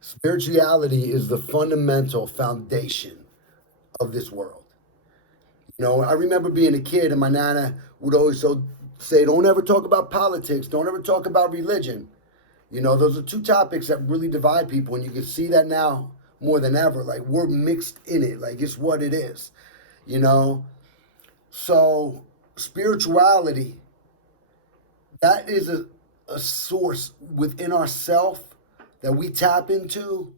Spirituality is the fundamental foundation of this world. I remember being a kid and my nana would always say, don't ever talk about politics, don't ever talk about religion. Those are two topics that really divide people, and you can see that now more than ever. Like, we're mixed in it, like, it's what it is, you know? So, spirituality, that is a source within ourself that we tap into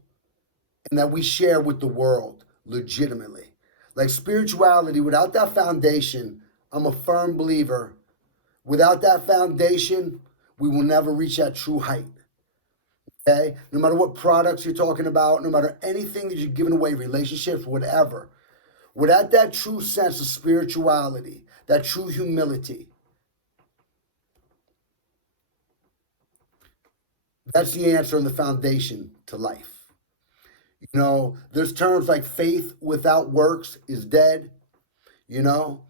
and that we share with the world legitimately. Like, spirituality, without that foundation, I'm a firm believer, without that foundation, we will never reach that true height. Okay? No matter what products you're talking about, no matter anything that you're giving away, relationships, whatever, without that true sense of spirituality, that true humility, that's the answer and the foundation to life. There's terms like faith without works is dead, you know?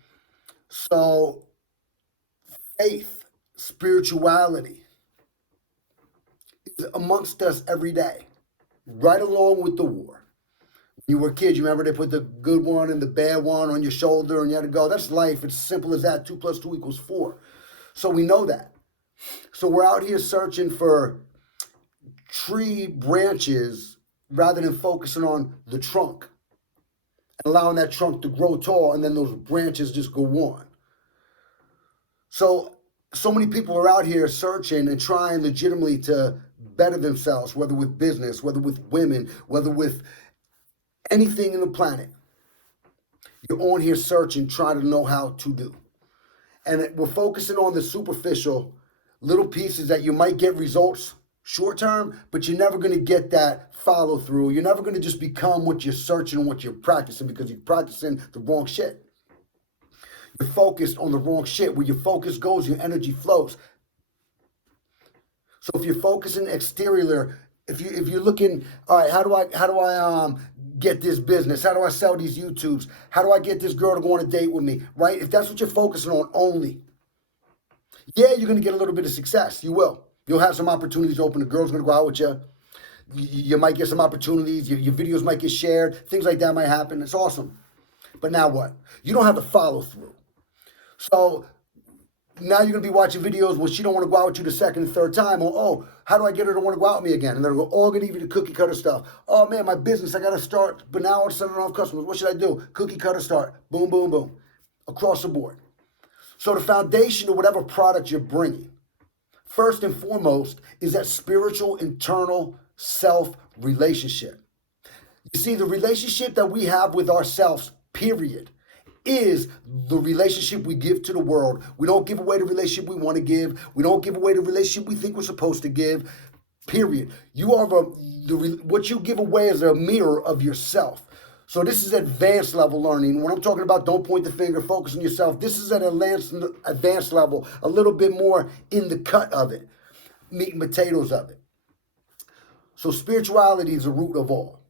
So, faith, spirituality is amongst us every day, right along with the war. When you were a kid, you remember they put the good one and the bad one on your shoulder and you had to go. That's life. It's simple as that. 2 + 2 = 4. So we know that. So we're out here searching for tree branches rather than focusing on the trunk and allowing that trunk to grow tall, and then those branches just go on. So many people are out here searching and trying legitimately to better themselves, whether with business, whether with women, whether with anything in the planet. You're on here searching, trying to know how to do. And we're focusing on the superficial little pieces that you might get results short term, but you're never going to get that follow through. You're never going to just become what you're searching and what you're practicing, because you're practicing the wrong shit. You're focused on the wrong shit. Where your focus goes, your energy flows. So if you're focusing exterior, if you're looking, all right, how do I get this business? How do I sell these YouTubes? How do I get this girl to go on a date with me? Right? If that's what you're focusing on only, yeah, you're going to get a little bit of success. You will. You'll have some opportunities open. The girl's going to go out with you. You might get some opportunities. Your videos might get shared. Things like that might happen. It's awesome. But now what? You don't have to follow through. So now you're going to be watching videos where she don't want to go out with you the second and third time. Or, oh, how do I get her to want to go out with me again? And they're all going to give you the cookie cutter stuff. Oh, man, my business, I got to start. But now all of a sudden I don't have customers. What should I do? Cookie cutter start. Boom, boom, boom. Across the board. So the foundation of whatever product you're bringing, first and foremost, is that spiritual, internal self-relationship. You see, the relationship that we have with ourselves, period, is the relationship we give to the world. We don't give away the relationship we want to give. We don't give away the relationship we think we're supposed to give, period. You are what you give away is a mirror of yourself. So this is advanced level learning. When I'm talking about don't point the finger, focus on yourself, this is at an advanced level, a little bit more in the cut of it, meat and potatoes of it. So spirituality is the root of all.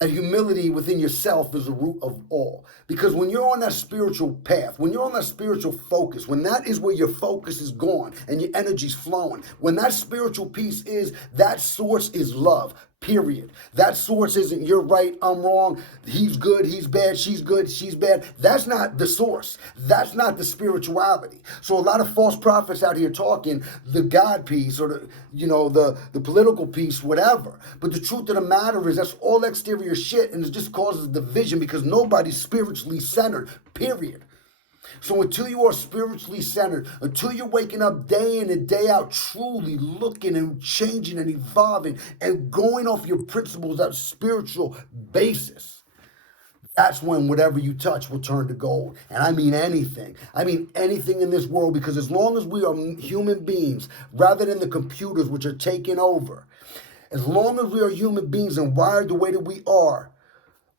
That humility within yourself is the root of all. Because when you're on that spiritual path, when you're on that spiritual focus, when that is where your focus is gone and your energy's flowing, when that spiritual piece is, that source is love, period. That source isn't you're right, I'm wrong, he's good, he's bad, she's good, she's bad. That's not the source. That's not the spirituality. So a lot of false prophets out here talking the God piece or the political piece, whatever. But the truth of the matter is that's all exterior shit, and it just causes division because nobody's spiritually centered, period. So until you are spiritually centered, until you're waking up day in and day out, truly looking and changing and evolving and going off your principles on a spiritual basis, that's when whatever you touch will turn to gold. And I mean anything. I mean anything in this world, because as long as we are human beings, rather than the computers which are taking over, as long as we are human beings and wired the way that we are,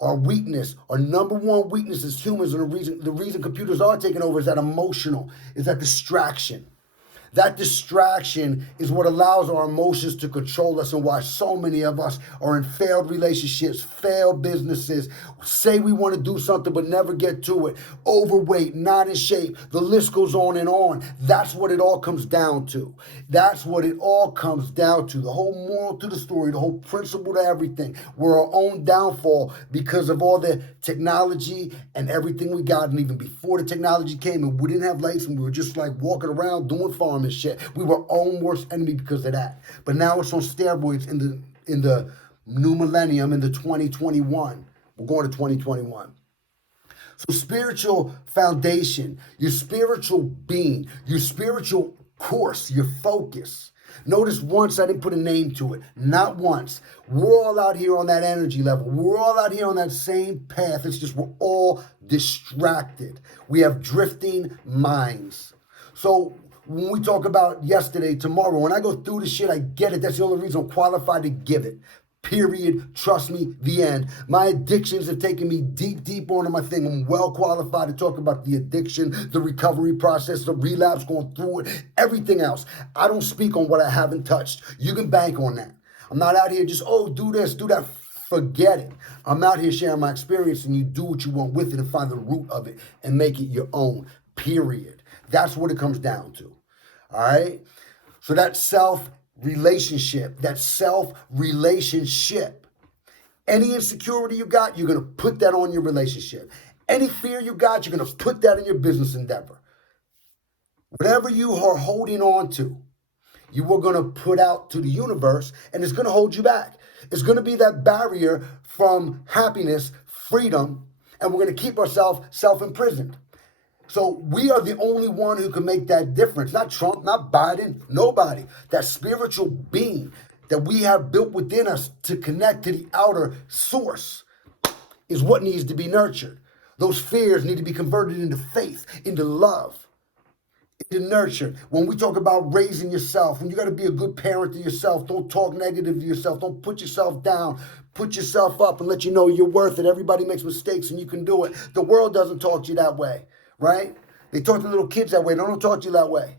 our weakness, our number one weakness as humans, and the reason computers are taking over is that emotional, is that distraction. That distraction is what allows our emotions to control us, and why so many of us are in failed relationships, failed businesses, say we want to do something but never get to it, overweight, not in shape. The list goes on and on. That's what it all comes down to. That's what it all comes down to. The whole moral to the story, the whole principle to everything. We're our own downfall because of all the technology and everything we got. And even before the technology came and we didn't have lights and we were just like walking around doing farming shit, we were our own worst enemy because of that. But now it's on steroids in the new millennium, in the 2021. We're going to 2021. So spiritual foundation, your spiritual being, your spiritual course, your focus. Notice once I didn't put a name to it. Not once. We're all out here on that energy level. We're all out here on that same path. It's just we're all distracted. We have drifting minds. So when we talk about yesterday, tomorrow, when I go through the shit, I get it. That's the only reason I'm qualified to give it. Period. Trust me, the end. My addictions have taken me deep onto my thing. I'm well qualified to talk about the addiction, the recovery process, the relapse, going through it, everything else. I don't speak on what I haven't touched. You can bank on that. I'm not out here just, do this, do that. Forget it. I'm out here sharing my experience, and you do what you want with it and find the root of it and make it your own. Period. That's what it comes down to. All right? So that self-relationship. Any insecurity you got, you're going to put that on your relationship. Any fear you got, you're going to put that in your business endeavor. Whatever you are holding on to, you are going to put out to the universe, and it's going to hold you back. It's going to be that barrier from happiness, freedom, and we're going to keep ourselves self-imprisoned. So we are the only one who can make that difference. Not Trump, not Biden, nobody. That spiritual being that we have built within us to connect to the outer source is what needs to be nurtured. Those fears need to be converted into faith, into love, into nurture. When we talk about raising yourself, when you got to be a good parent to yourself, don't talk negative to yourself, don't put yourself down. Put yourself up and let you know you're worth it. Everybody makes mistakes and you can do it. The world doesn't talk to you that way. Right? They talk to little kids that way. They don't talk to you that way.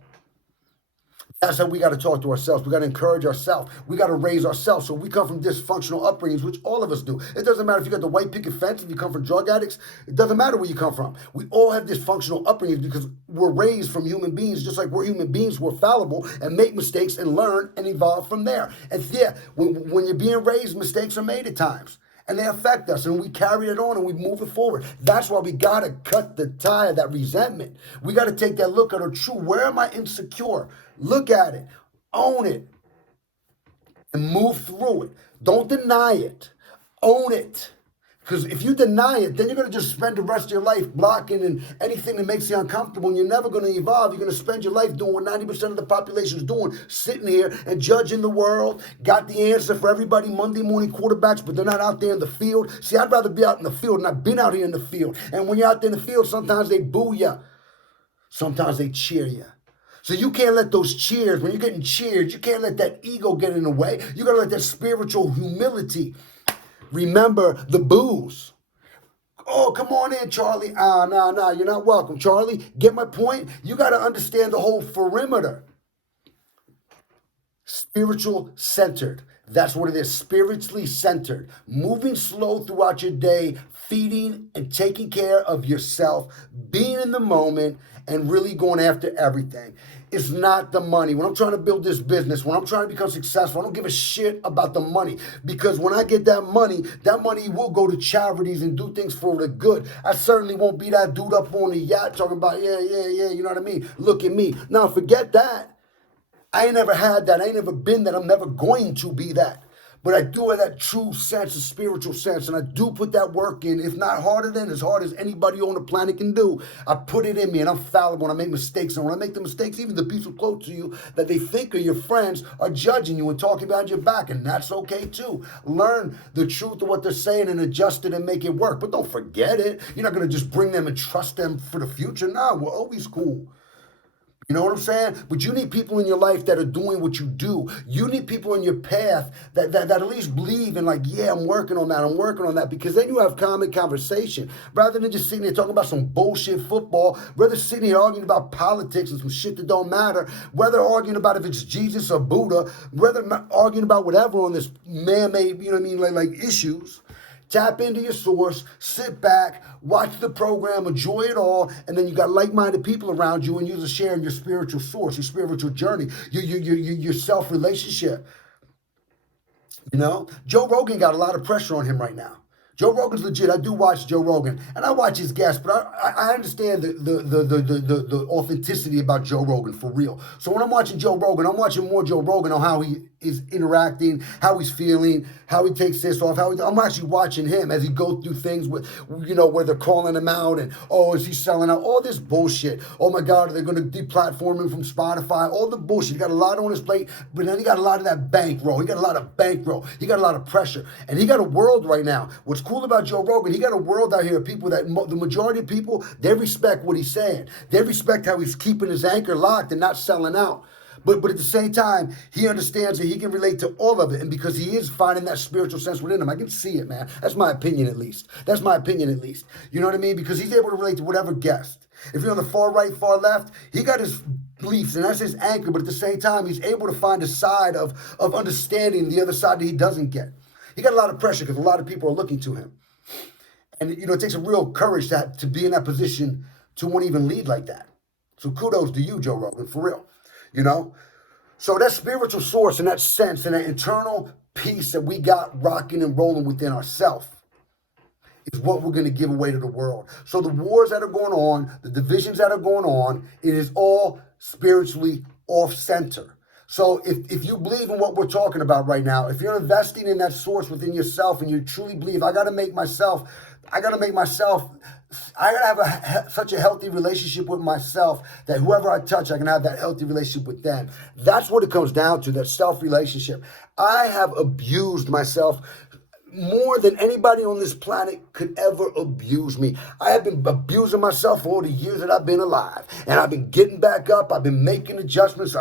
That's how we got to talk to ourselves. We got to encourage ourselves. We got to raise ourselves. So we come from dysfunctional upbringings, which all of us do. It doesn't matter if you got the white picket fence, if you come from drug addicts. It doesn't matter where you come from. We all have dysfunctional upbringings because we're raised from human beings, just like we're human beings. We're fallible and make mistakes and learn and evolve from there. And yeah, when you're being raised, mistakes are made at times. And they affect us, and we carry it on, and we move it forward. That's why we got to cut the tie of that resentment. We got to take that look at our true. Where am I insecure? Look at it. Own it. And move through it. Don't deny it. Own it. Because if you deny it, then you're going to just spend the rest of your life blocking and anything that makes you uncomfortable, and you're never going to evolve. You're going to spend your life doing what 90% of the population is doing, sitting here and judging the world, got the answer for everybody, Monday morning quarterbacks, but they're not out there in the field. See, I'd rather be out in the field, and I've been out here in the field. And when you're out there in the field, sometimes they boo you. Sometimes they cheer you. So you can't let those cheers, when you're getting cheered, you can't let that ego get in the way. You got to let that spiritual humility. Remember the boos. Oh, come on in, Charlie. No, you're not welcome, Charlie. Get my point? You got to understand the whole perimeter. Spiritual centered. That's what it is. Spiritually centered. Moving slow throughout your day, feeding and taking care of yourself, being in the moment, and really going after everything. It's not the money. When I'm trying to build this business, when I'm trying to become successful, I don't give a shit about the money. Because when I get that money will go to charities and do things for the good. I certainly won't be that dude up on the yacht talking about, yeah, you know what I mean? Look at me. Now, forget that. I ain't never had that. I ain't never been that. I'm never going to be that. But I do have that true sense of spiritual sense, and I do put that work in, if not harder than as hard as anybody on the planet can do. I put it in me, and I'm fallible, and I make mistakes. And when I make the mistakes, even the people close to you that they think are your friends are judging you and talking behind your back, and that's okay too. Learn the truth of what they're saying and adjust it and make it work. But don't forget it. You're not going to just bring them and trust them for the future. No, we're always cool. You know what I'm saying? But you need people in your life that are doing what you do. You need people in your path that at least believe in, like, yeah, I'm working on that. I'm working on that. Because then you have common conversation. Rather than just sitting there talking about some bullshit football, rather sitting here arguing about politics and some shit that don't matter, whether arguing about if it's Jesus or Buddha, whether arguing about whatever on this man-made, you know what I mean, like issues. Tap into your source, sit back, watch the program, enjoy it all, and then you got like-minded people around you, and you're sharing your spiritual source, your spiritual journey, your self-relationship. You know, Joe Rogan got a lot of pressure on him right now. Joe Rogan's legit. I do watch Joe Rogan, and I watch his guests, but I understand the authenticity about Joe Rogan for real. So when I'm watching Joe Rogan, I'm watching more Joe Rogan on how he is interacting, how he's feeling, how he takes this off. I'm actually watching him as he goes through things with, you know, where they're calling him out and, oh, is he selling out? All this bullshit. Oh my God, are they going to deplatform him from Spotify? All the bullshit. He got a lot on his plate, but then he got a lot of that bankroll. He got a lot of bankroll. He got a lot of pressure, and he got a world right now. What's cool about Joe Rogan, he got a world out here of people that the majority of people, they respect what he's saying. They respect how he's keeping his anchor locked and not selling out. But at the same time, he understands that he can relate to all of it. And because he is finding that spiritual sense within him, I can see it, man. That's my opinion, at least. That's my opinion, at least. You know what I mean? Because he's able to relate to whatever guest. If you're on the far right, far left, he got his beliefs, and that's his anchor. But at the same time, he's able to find a side of understanding the other side that he doesn't get. He got a lot of pressure because a lot of people are looking to him. And, you know, it takes a real courage to be in that position to want to even lead like that. So kudos to you, Joe Rogan, for real. You know? So that spiritual source and that sense and that internal peace that we got rocking and rolling within ourselves is what we're going to give away to the world. So the wars that are going on, the divisions that are going on, it is all spiritually off-center. So if you believe in what we're talking about right now, if you're investing in that source within yourself and you truly believe, I got to make myself, I got to have such a healthy relationship with myself that whoever I touch, I can have that healthy relationship with them. That's what it comes down to, that self-relationship. I have abused myself more than anybody on this planet could ever abuse me. I have been abusing myself for all the years that I've been alive. And I've been getting back up. I've been making adjustments.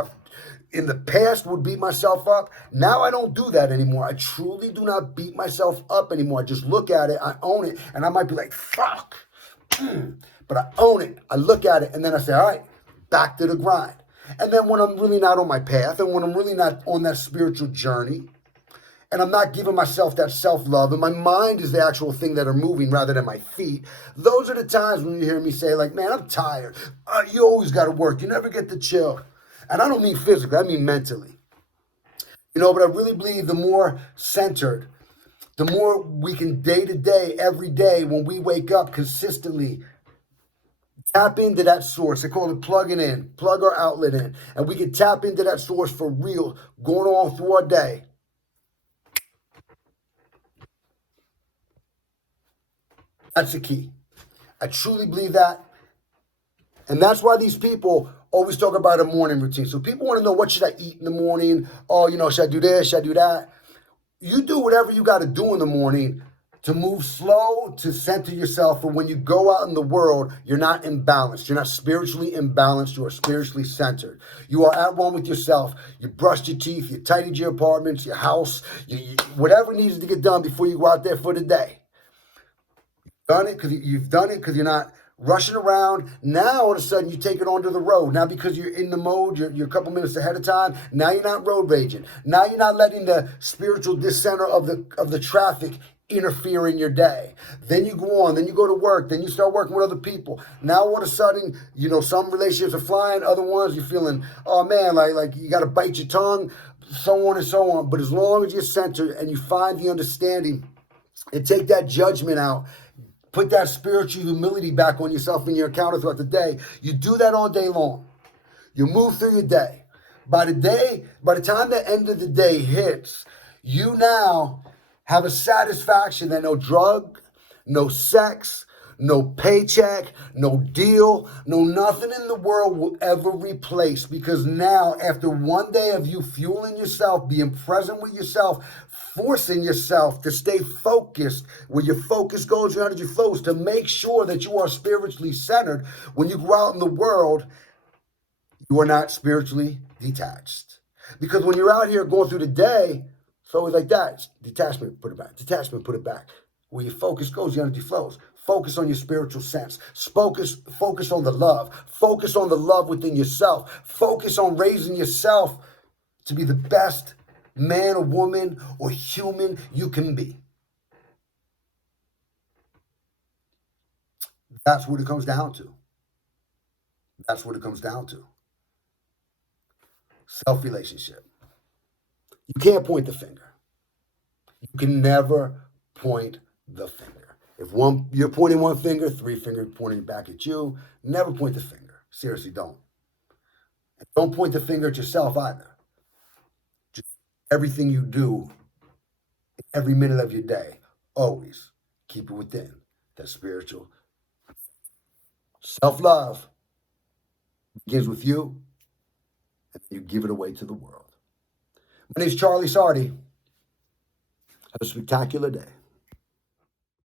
In the past would beat myself up. Now I don't do that anymore. I truly do not beat myself up anymore. I just look at it, I own it, and I might be like, fuck. But I own it. I look at it, and then I say, all right, back to the grind. And then when I'm really not on my path, and when I'm really not on that spiritual journey, and I'm not giving myself that self-love, and my mind is the actual thing that are moving rather than my feet, those are the times when you hear me say, like, man, I'm tired. You always got to work. You never get to chill. And I don't mean physically, I mean mentally. You know, but I really believe the more centered, the more we can day to day, every day, when we wake up consistently, tap into that source. They call it plugging in, plug our outlet in. And we can tap into that source for real, going on through our day. That's the key. I truly believe that. And that's why these people always talk about a morning routine. So people want to know, what should I eat in the morning? Oh, you know, should I do this? Should I do that? You do whatever you got to do in the morning to move slow, to center yourself. For when you go out in the world, you're not imbalanced. You're not spiritually imbalanced. You are spiritually centered. You are at one with yourself. You brushed your teeth. You tidied your apartments, your house, whatever needs to get done before you go out there for the day. You've done it because you're not rushing around. Now all of a sudden you take it onto the road. Now because you're in the mode, you're a couple minutes ahead of time. Now you're not road raging. Now you're not letting the spiritual dissenter of the traffic interfere in your day. Then you go on, then you go to work, then you start working with other people. Now all of a sudden, you know, some relationships are flying, other ones you're feeling, oh man, like you got to bite your tongue, so on and so on. But as long as you're centered and you find the understanding and take that judgment out, put that spiritual humility back on yourself and your encounter throughout the day. You do that all day long. You move through your day. By the time the end of the day hits, you now have a satisfaction that no drug, no sex, no paycheck, no deal, no nothing in the world will ever replace. Because now, after one day of you fueling yourself, being present with yourself, forcing yourself to stay focused, where your focus goes, your energy flows, to make sure that you are spiritually centered. When you go out in the world, You are not spiritually detached. Because when you're out here going through the day, it's always like that. It's detachment, put it back. Detachment, put it back. Where your focus goes, the energy flows. Focus on your spiritual sense. Focus on the love. Focus on the love within yourself. Focus on raising yourself to be the best man or woman or human you can be. That's what it comes down to. That's what it comes down to. Self-relationship. You can't point the finger. You can never point the finger. If you're pointing one finger, three fingers pointing back at you, never point the finger. Seriously, don't. And don't point the finger at yourself either. Just everything you do, every minute of your day, always keep it within that spiritual. Self-love begins with you, and you give it away to the world. My name is Charlie Sardi. Have a spectacular day.